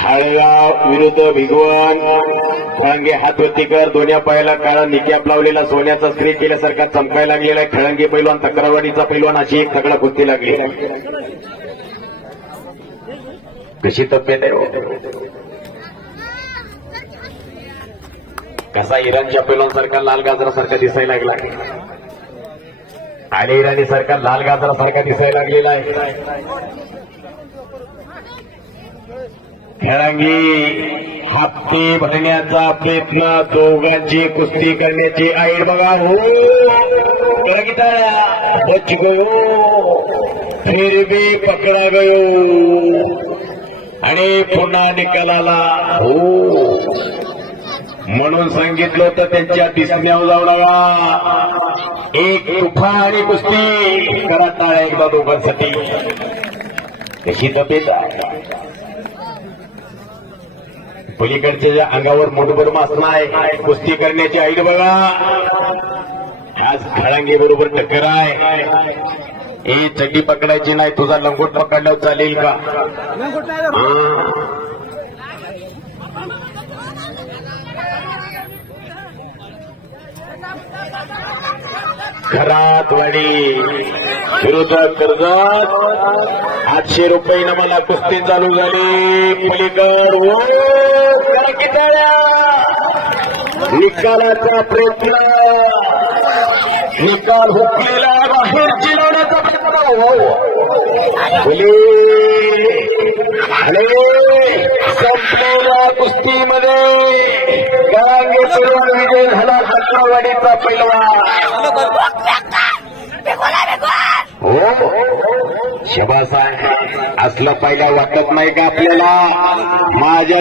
हाळगाव विरुद्ध भिगवण खळंगे हातवतीकर दोन्ही पायाला काळा निकॅप लावलेला सोन्याचा स्त्री केल्यासारखा चमकायला लागलेला आहे। खळंगे पैलवान तक्रारवाडीचा पैलवान अशी एक तगडा कुस्ती लागली। कशी तब्येत आहे कसा इराणच्या पैलवानसारखा लाल गाजरासारखा दिसायला लागला आणि इराणी सारखा लाल गाजरासारखा दिसायला लागलेला आहे। खेळांगी हप्ते भरण्याचा प्रयत्न दोघांची कुस्ती करण्याची आईड बघा हो बच गयो फिर भी पकडा गयो आणि पुन्हा निकालाला हो म्हणून सांगितलं होतं त्यांच्या दिसण्यावर जाऊ लावा एक तुफा आणि कुस्ती करा टाळ्या एकदा दोघांसाठी। कशी तब्येत आहे पलीकडच्या ज्या अंगावर मोठभर मासना आहे कुस्ती करण्याची आईड बघा आज खळंगे बरोबर टक्कर आहे। हे चड्डी पकडायची नाही तुझा लंगोट पकडला चालेल का खरातवाडी विरुद्ध कर्जत 800 रुपये मला कुस्ती चालू झाली। पलीकड निकालाचा प्रयत्न निकाल हुकलेला बाहेर चिरवण्याचा प्रयत्न संपलेल्या कुस्तीमध्ये गळांगे पैलवान विजय झाला। तक्रारवाडीचा पैलवान हो शबास आहे असलं पहिला वाटत नाही का आपल्याला माझ्या